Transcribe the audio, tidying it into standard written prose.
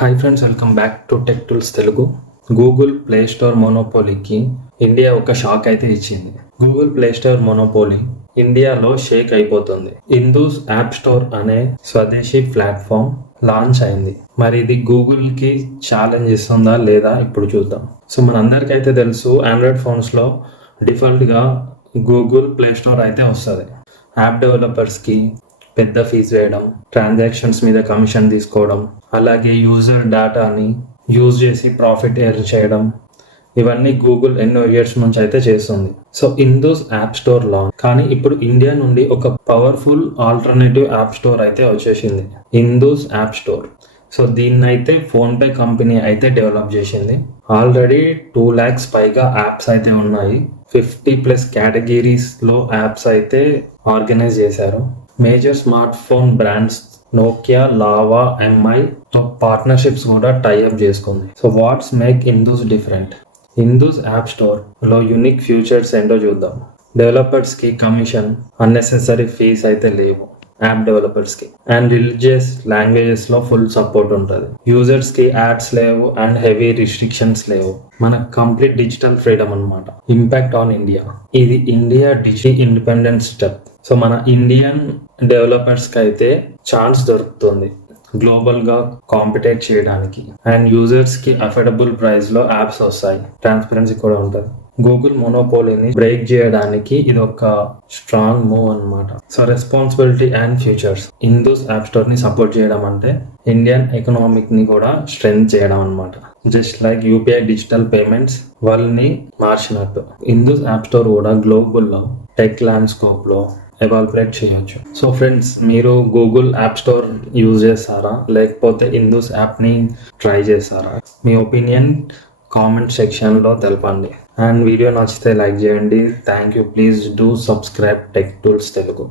Hi friends, welcome back to Tech Tools Telugu. Google Play Store మోనోపోలీకి India ఒక shock అయితే ఇచ్చింది. గూగుల్ ప్లే స్టోర్ మోనోపోలీ ఇండియాలో షేక్ అయిపోతుంది. ఇందూస్ యాప్ స్టోర్ అనే స్వదేశీ ప్లాట్ఫామ్ లాంచ్ అయింది. మరి ఇది గూగుల్కి ఛాలెంజ్ ఇస్తుందా లేదా ఇప్పుడు చూద్దాం. సో మనందరికైతే తెలుసు, ఆండ్రాయిడ్ ఫోన్స్లో డిఫాల్ట్గా గూగుల్ ప్లే స్టోర్ అయితే వస్తుంది. యాప్ డెవలపర్స్కి పెద్ద ఫీజు వేయడం, ట్రాన్సాక్షన్స్ మీద కమిషన్ తీసుకోవడం, అలాగే యూజర్ డేటాని యూజ్ చేసి ప్రాఫిట్ ఎర్న్ చేయడం, ఇవన్నీ గూగుల్ ఎన్నో ఇయర్స్ నుంచి అయితే చేస్తుంది. So Indu's app store launch, కానీ ఇప్పుడు ఇండియా నుండి ఒక పవర్ఫుల్ ఆల్టర్నేటివ్ యాప్ స్టోర్ అయితే వచ్చేసింది, ఇందూస్ యాప్ స్టోర్. సో దీన్నైతే ఫోన్పే కంపెనీ అయితే డెవలప్ చేసింది. ఆల్రెడీ 2 lakhs పైగా యాప్స్ అయితే ఉన్నాయి. 50+ కేటగిరీస్లో యాప్స్ అయితే ఆర్గనైజ్ చేశారు. Major smart phone brands Nokia, Lava, ఎంఐతో పార్ట్నర్షిప్స్ కూడా టైఅప్ చేసుకుంది. So what's make Indus different? Indus app స్టోర్లో యూనిక్ ఫీచర్స్ ఏంటో చూద్దాం. డెవలపర్స్కి కమిషన్, అన్నెసెసరీ ఫీస్ అయితే లేవు యాప్ డెవలపర్స్కి. అండ్ రిలీజియస్ లాంగ్వేజెస్లో ఫుల్ సపోర్ట్ ఉంటుంది. యూజర్స్కి యాడ్స్ లేవు అండ్ హెవీ రిస్ట్రిక్షన్స్ లేవు. మనకు కంప్లీట్ డిజిటల్ ఫ్రీడమ్ అనమాట. ఇంపాక్ట్ ఆన్ ఇండియా, ఇది India digital independence step. So మన ఇండియన్ డెవలపర్స్కి అయితే ఛాన్స్ దొరుకుతుంది గ్లోబల్గా కాంపిటేట్ చేయడానికి. అండ్ యూజర్స్కి అఫోర్డబుల్ ప్రైస్లో యాప్స్ వస్తాయి. ట్రాన్స్పరెన్సీ కూడా ఉంటుంది. గూగుల్ మోనోపోలీని బ్రేక్ చేయడానికి ఇది ఒక స్ట్రాంగ్ మూవ్ అనమాట. So responsibility and futures, Indus app స్టోర్ని సపోర్ట్ చేయడం అంటే ఇండియన్ ఎకనామిక్ని కూడా స్ట్రెంగ్త్ చేయడం అనమాట. Just like UPI digital payments వాళ్ళని మార్చినట్టు, ఇందూస్ యాప్ స్టోర్ కూడా గ్లోబల్లో టెక్ ల్యాండ్స్కోప్లో ఎవాల్యుయేట్ చేయొచ్చు. సో ఫ్రెండ్స్, మీరు గూగుల్ యాప్ స్టోర్ యూజ్ చేస్తారా, లేకపోతే ఇందూస్ యాప్ని ట్రై చేస్తారా? మీ ఒపీనియన్ కామెంట్ సెక్షన్లో తెలపండి. అండ్ వీడియో నచ్చితే లైక్ చేయండి. Thank you. Please do subscribe tech Tools Telugu.